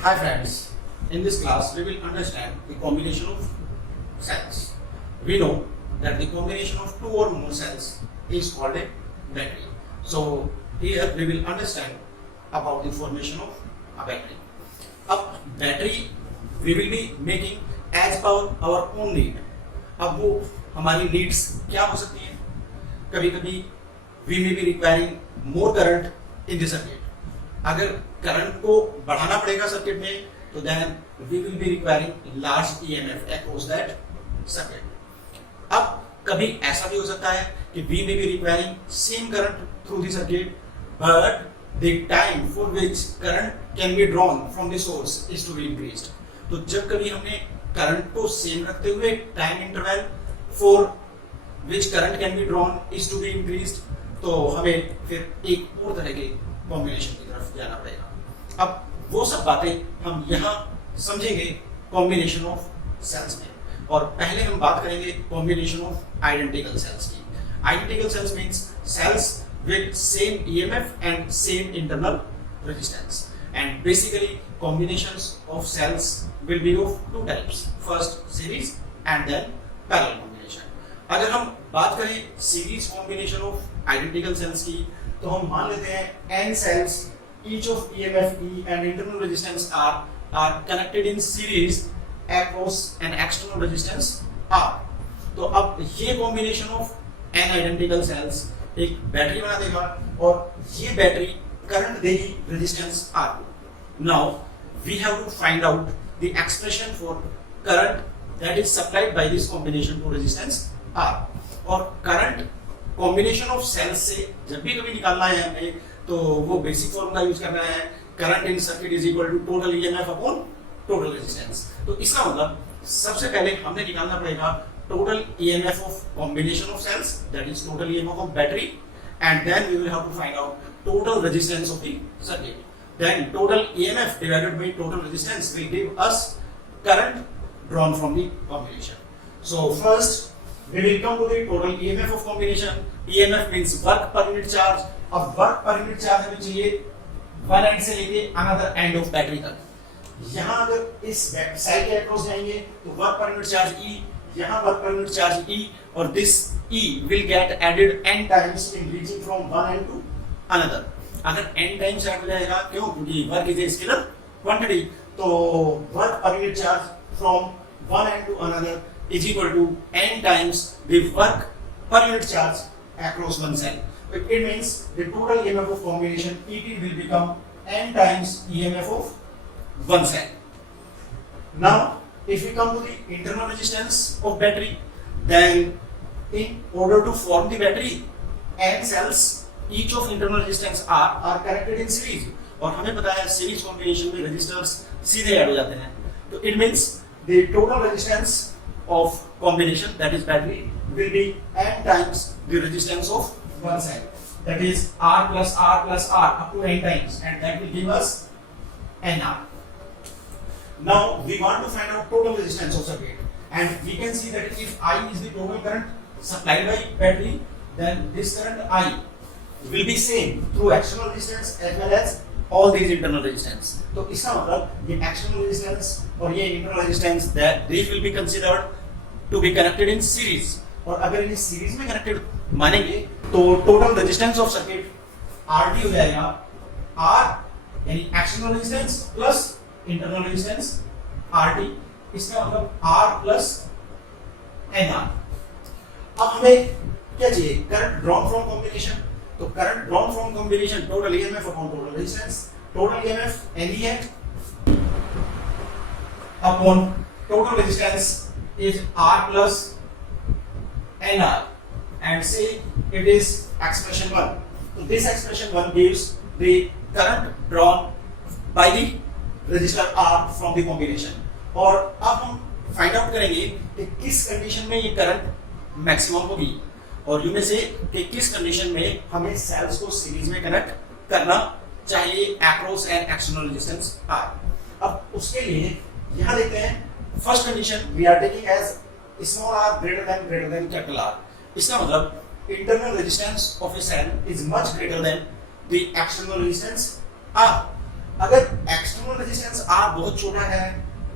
Hi friends, in this class we will understand the combination of cells. We know that the combination of two or more cells is called a battery. So here we will understand about the formation of a battery. अब battery we will be making as per our own need. अब वो हमारी needs क्या हो सकती हैं? कभी कभी we may be requiring more current in the circuit. अगर करंट को बढ़ाना पड़ेगा सर्किट में तो then we will be requiring large EMF across that circuit. अब कभी ऐसा भी हो सकता है कि we may be requiring same current through the circuit but the time for which current can be drawn from the source is to be increased. तो जब कभी हमने करंट को सेम रखते हुए time interval for which current can be drawn is to be increased तो हमें फिर एक और तरह के कॉम्बिनेशन की तरफ जाना पड़ेगा. अब वो सब बातें हम यहाँ समझेंगे कॉम्बिनेशन ऑफ सेल्स में. और पहले हम बात करेंगे कॉम्बिनेशन ऑफ आइडेंटिकल सेल्स की. Identical cells means cells with same EMF and same internal resistance. And basically combinations of cells will be of two types. First series and then parallel combination. अगर हम बात करें series combination of identical cells की तो हम मान लेते हैं n cells each of EMF E and internal resistance are connected in series across an external resistance R. तो अब ये combination of n identical cells एक बैटरी बना देगा और ये बैटरी करंट देगी रेजिस्टेंस R को. Now we have to find out the expression for current that is supplied by this combination to resistance R. और करंट कॉम्बिनेशन ऑफ सेल्स से जब भी कभी निकालना है हमें तो वो बेसिक फॉर्मूला यूज करना है current in circuit is equal to total EMF upon total resistance. तो इसका मतलब सबसे पहले हमने निकालना पड़ेगा total EMF of combination of cells that is total EMF of battery and then we will have to find out total resistance of the circuit. Then total EMF divided by total resistance will give us current drawn from the combination. So first we will come to the total EMF of combination. EMF means work per unit charge. अब work per unit charge हमें चाहिए one end से लेके another end of battery तक. यहाँ अगर इस side के अक्रॉस जाएंगे तो work per unit charge E, यहाँ work per unit charge E और this E will get added n times in reaching from one end to another. अगर n times add हो जाएगा क्यों? क्योंकि work is a scalar quantity. तो work per unit charge from one end to another is equal to n times the work per unit charge across one cell. It means the total EMF of combination ET will become n times EMF of one cell. Now, if we come to the internal resistance of battery, then in order to form the battery, n cells each of internal resistance are connected in series. और हमें पता है series combination में resistors सीधे add हो जाते हैं. तो it means the total resistance of combination that is battery will be n times the resistance of one cell, that is R plus R plus R up to n times, and that will give us NR. Now we want to find out total resistance of circuit, and we can see that if I is the total current supplied by battery, then this current I will be same through external resistance as well as all these internal resistance. तो इसका मतलब ये external resistance और ये internal resistance that these will be considered to be connected in series. और अगर इन्हें series में connected मानेंगे तो total resistance of circuit RT हो जाएगा R यानी external resistance plus internal resistance RT. इसका मतलब R plus NR. अब हमें क्या चाहिए? Current drawn from combination. तो current drawn from combination total EMF upon total resistance. Total EMF NE upon total resistance is R plus NR and say it is expression 1. So this expression 1 gives the current drawn by the resistor R from the combination. और अब हम find out करेंगे कि किस condition में ये current maximum होगी और यू में से कि किस कंडीशन में हमें सेल्स को सीरीज में कनेक्ट करना चाहिए across an external resistance R. अब उसके लिए यहां देखते हैं first condition we are taking as small r greater than capital R. इसका मतलब internal resistance of a cell is much greater than the external resistance R. अगर एक्सटर्नल रेजिस्टेंस R बहुत छोटा है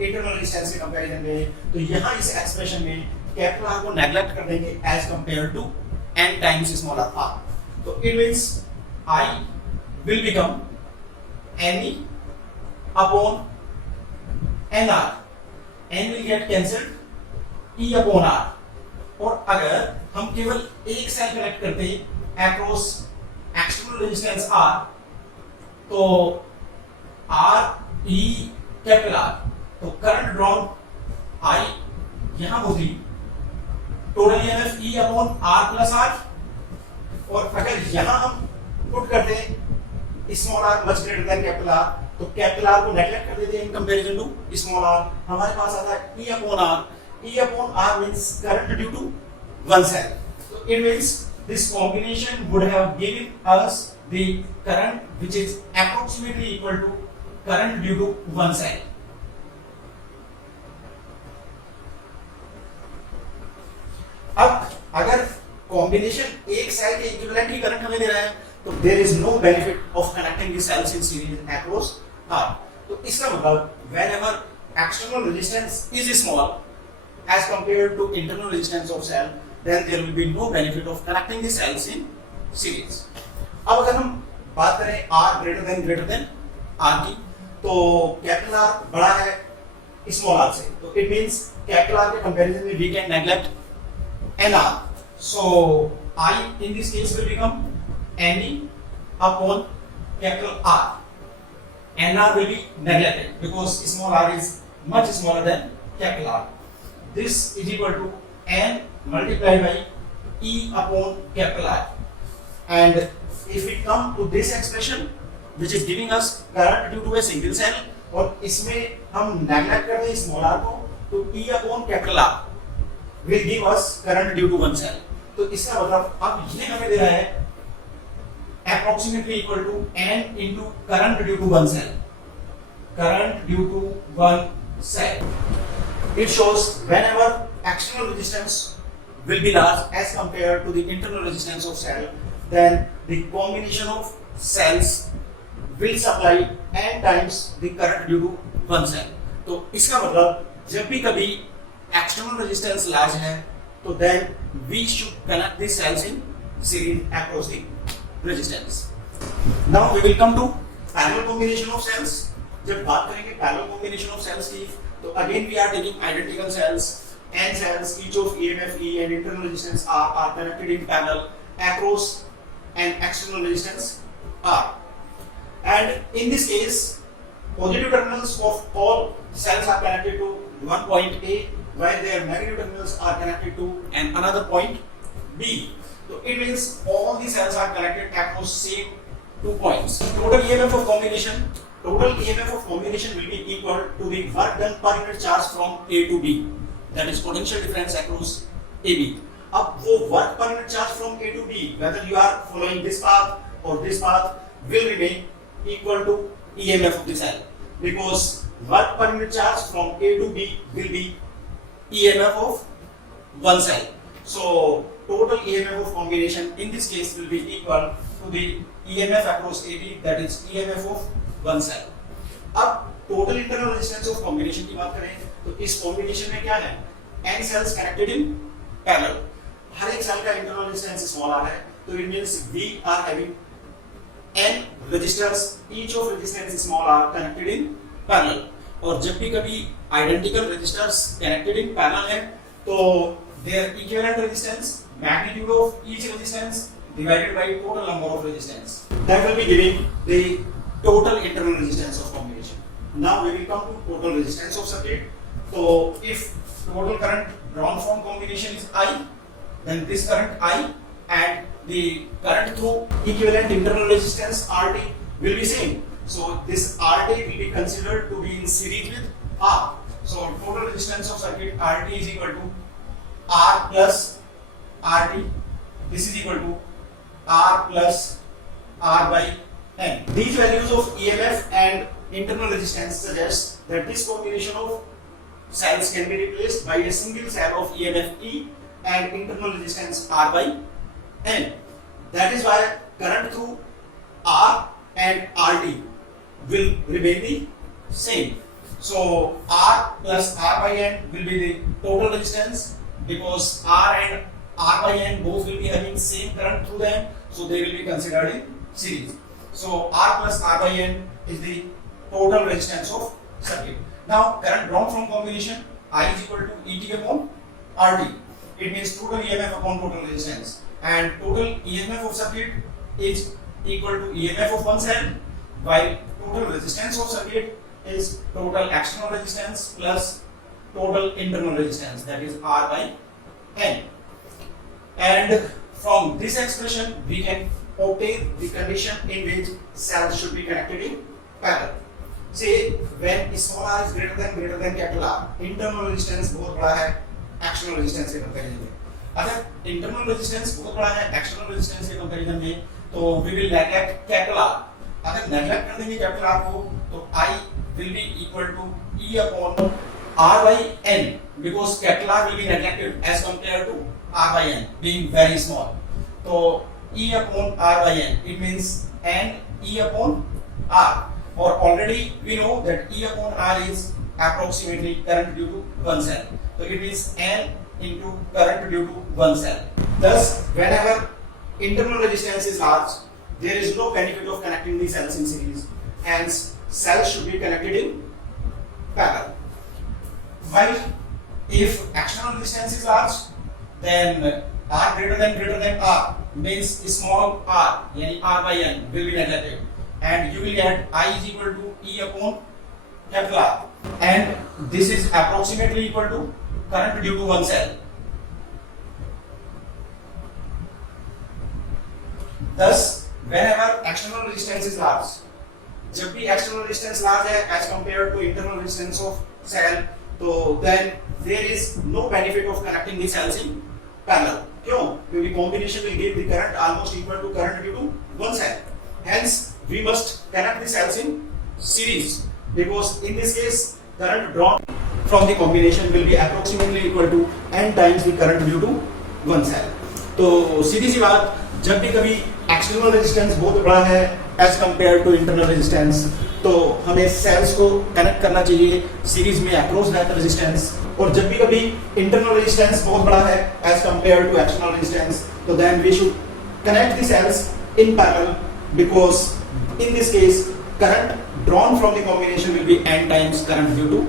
इंटरनल रेजिस्टेंस के कंपैरिजन में, तो यहाँ इस एक्सप्रेशन में कैपिटल R को नेग्लेक्ट कर देंगे as compare to n times smaller r. तो it means I will become ne upon nr. n will get cancelled e upon r. और अगर हम केवल एक सेल कनेक्ट करते अक्रॉस एक्सटर्नल रेजिस्टेंस R, तो R E कैपिटल R, तो current drawn I यहां होगी total EMF E upon R plus R. और अगर यहां हम पुट करते small r much greater than capital R, तो कैपिटल R को नेगलेक्ट कर देते हैं in comparison to small r. हमारे पास आता है E upon R. E upon R means current due to one cell. So it means this combination would have given us the current which is approximately equal to current due to one cell. अब अगर combination एक cell के equivalent ही current हमें दे रहा है, तो there is no benefit of connecting the cells in series across R. तो इसका मतलब whenever external resistance is small as compared to internal resistance of cell, then there will be no benefit of connecting the cells in series. अब अगर हम बात करें R greater than R की, तो कैपिटल R बड़ा है स्मॉल r से, तो it means कैपिटल R के कंपैरिजन में we can neglect nr. So I in this case will become ne upon capital R. nr will be neglected because small r is much smaller than capital R. This is equal to n multiplied by E upon capital R. And if we come to this expression which is giving us current due to a single cell, और इसमें हम neglect कर दें small r को, तो E upon capital R will give us current due to one cell. तो इसका मतलब अब ये हमें दे रहा है approximately equal to n into current due to one cell. Current due to one cell. It shows whenever external resistance will be large as compared to the internal resistance of cell, then the combination of cells will supply n times the current due to one cell. तो इसका मतलब जब भी कभी external resistance large है, तो then we should connect the cells in series across the resistance. Now we will come to parallel combination of cells. जब बात करेंगे parallel combination of cells की, तो again we are taking identical cells, n cells, each of EMF E and internal resistance R are connected in parallel across an external resistance R. And in this case, positive terminals of all cells are connected to one point A, while their negative terminals are connected to another point B. So it means all the cells are connected across same 2 points. Total EMF of combination will be equal to the work done per unit charge from A to B, that is potential difference across AB. अब वो work per unit charge from A to B, whether you are following this path or this path, will remain equal to EMF of the cell, because work per unit charge from A to B will be EMF of one cell. So total EMF of combination in this case will be equal to the EMF across AB, that is EMF of one cell. अब total internal resistance of combination की बात करें, तो इस combination में क्या है, n cells connected in parallel. हर एक सेल का internal resistance small r है, तो it means we are having n resistors, each of resistance small r connected in parallel. और जब भी कभी identical resistors connected in parallel है, तो their equivalent resistance, magnitude of each resistance divided by total number of resistance, that will be giving the total internal resistance of combination. Now we will come to total resistance of circuit. So if total current drawn from combination is I, then this current I and the current through equivalent internal resistance RT will be same. So this RT will be considered to be in series with R. So total resistance of circuit RT is equal to R plus RT. This is equal to R plus R by N. These values of EMF and internal resistance suggest that this combination of cells can be replaced by a single cell of EMF E and internal resistance R by N. That is why current through R and RT will remain the same. So R plus R by N will be the total resistance, because R and R by N both will be having same current through them, so they will be considered in series. So R plus R by N is the total resistance of circuit. Now current drawn from combination, I is equal to ET upon RT. It means total EMF upon total resistance, and total EMF of circuit is equal to EMF of one cell, while total resistance of circuit is total external resistance plus total internal resistance, that is R by N. And from this expression we can obtain the condition in which cells should be connected in parallel. Say when small r is greater than capital R, internal resistance बहुत बड़ा है external resistance के comparison में. अगर internal resistance बहुत बड़ा है external resistance के कंपैरिजन में, तो we will neglect capital R. अगर नेगलेक्ट कर देंगे कैपिटल आर को, तो आई will be equal to E upon R by N, because capital R will be neglected as compared to R by N being very small. So E upon R by N, it means N E upon R, or already we know that E upon R is approximately current due to one cell. So it means N into current due to one cell. Thus, whenever internal resistance is large, there is no benefit of connecting the cells in series. Hence, cells should be connected in parallel. While if external resistance is large, then R greater than R means small r, yani R by N will be neglected, and you will get I is equal to E upon capital R, and this is approximately equal to current due to one cell. Thus, whenever external resistance is large, जब भी external resistance large है as compare to internal resistance of cell, तो then there is no benefit of connecting the cells in parallel. क्यों? क्योंकि combination will give the current almost equal to current due to one cell. Hence we must connect the cells in series, because in this case current drawn from the combination will be approximately equal to n times the current due to one cell. तो सीधी सी बात, जब भी कभी external resistance बहुत बड़ा है as compare to internal resistance, तो हमें सेल्स को कनेक्ट करना चाहिए सीरीज में अक्रॉस दैट रेजिस्टेंस. और जब भी कभी इंटरनल रेजिस्टेंस बहुत बड़ा है as compare to external resistance, तो then we should connect the cells in parallel, because in this case current drawn from the combination will be n times current due to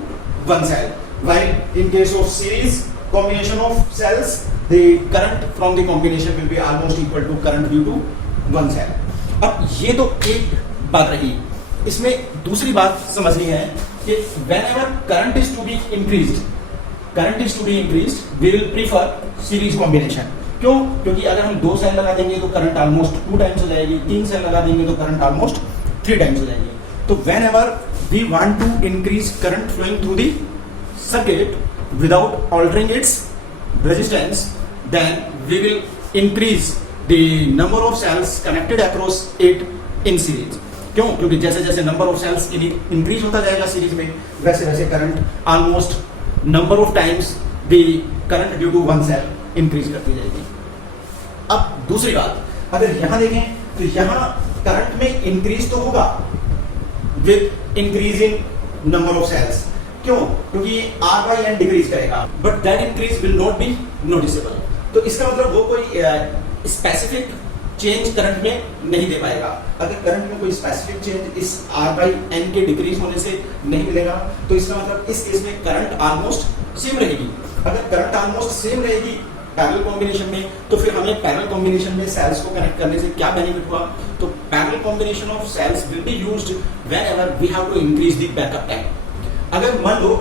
one cell, while in case of series combination of cells, the current from the combination will be almost equal to current due to one cell. अब ये तो एक बात रही. इसमें दूसरी बात समझनी है कि whenever current is to be increased, we will prefer series combination. क्यों? क्योंकि अगर हम 2 सेल लगा देंगे तो करंट ऑलमोस्ट 2 टाइम्स हो जाएगी, 3 सेल लगा देंगे तो करंट ऑलमोस्ट 3 टाइम्स हो जाएगी. तो whenever we want to increase current flowing through the circuit without altering its resistance, then we will increase the number of cells connected across it in series. क्यों? क्योंकि जैसे जैसे नंबर ऑफ सेल्स इंक्रीज होता जाएगा series में, वैसे वैसे current almost number of times the current due to one cell increase करती जाएगी. अब दूसरी बात, अगर यहाँ देखें तो यहाँ करंट में इंक्रीज तो होगा with increasing number of cells. क्यों? क्योंकि R by N डिक्रीज करेगा, but that increase will not be noticeable. तो इसका मतलब वो कोई स्पेसिफिक चेंज करंट में नहीं दे पाएगा. अगर करंट में कोई स्पेसिफिक चेंज इस R by N के डिक्रीज होने से नहीं मिलेगा, तो इसका मतलब इस केस में करंट ऑलमोस्ट सेम रहेगी. अगर करंट ऑलमोस्ट सेम रहेगी पैरेलल कॉम्बिनेशन में, तो फिर हमें पैरेलल कॉम्बिनेशन में सेल्स को कनेक्ट करने से क्या बेनिफिट हुआ? तो parallel combination of cells will be used whenever we have to increase the backup time. अगर मान लो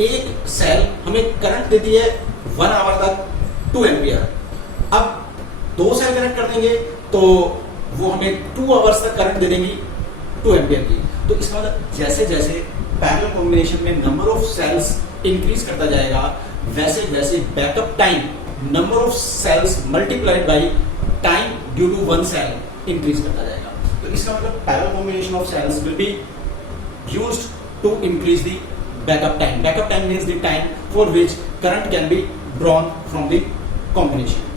एक सेल हमें करंट देती है 1 आवर तक 2 एम्पियर, अब 2 सेल कनेक्ट कर देंगे तो वो हमें 2 आवर्स तक करंट दे देंगी 2 एम्पियर की. तो इसका मतलब जैसे जैसे पैरेलल कॉम्बिनेशन में नंबर ऑफ सेल्स इंक्रीज करता जाएगा, वैसे वैसे backup time number of cells multiplied by time due to one cell increase करता जाएगा. तो इसका मतलब parallel combination of cells will be used to increase the backup time. Backup time means the time for which current can be drawn from the combination.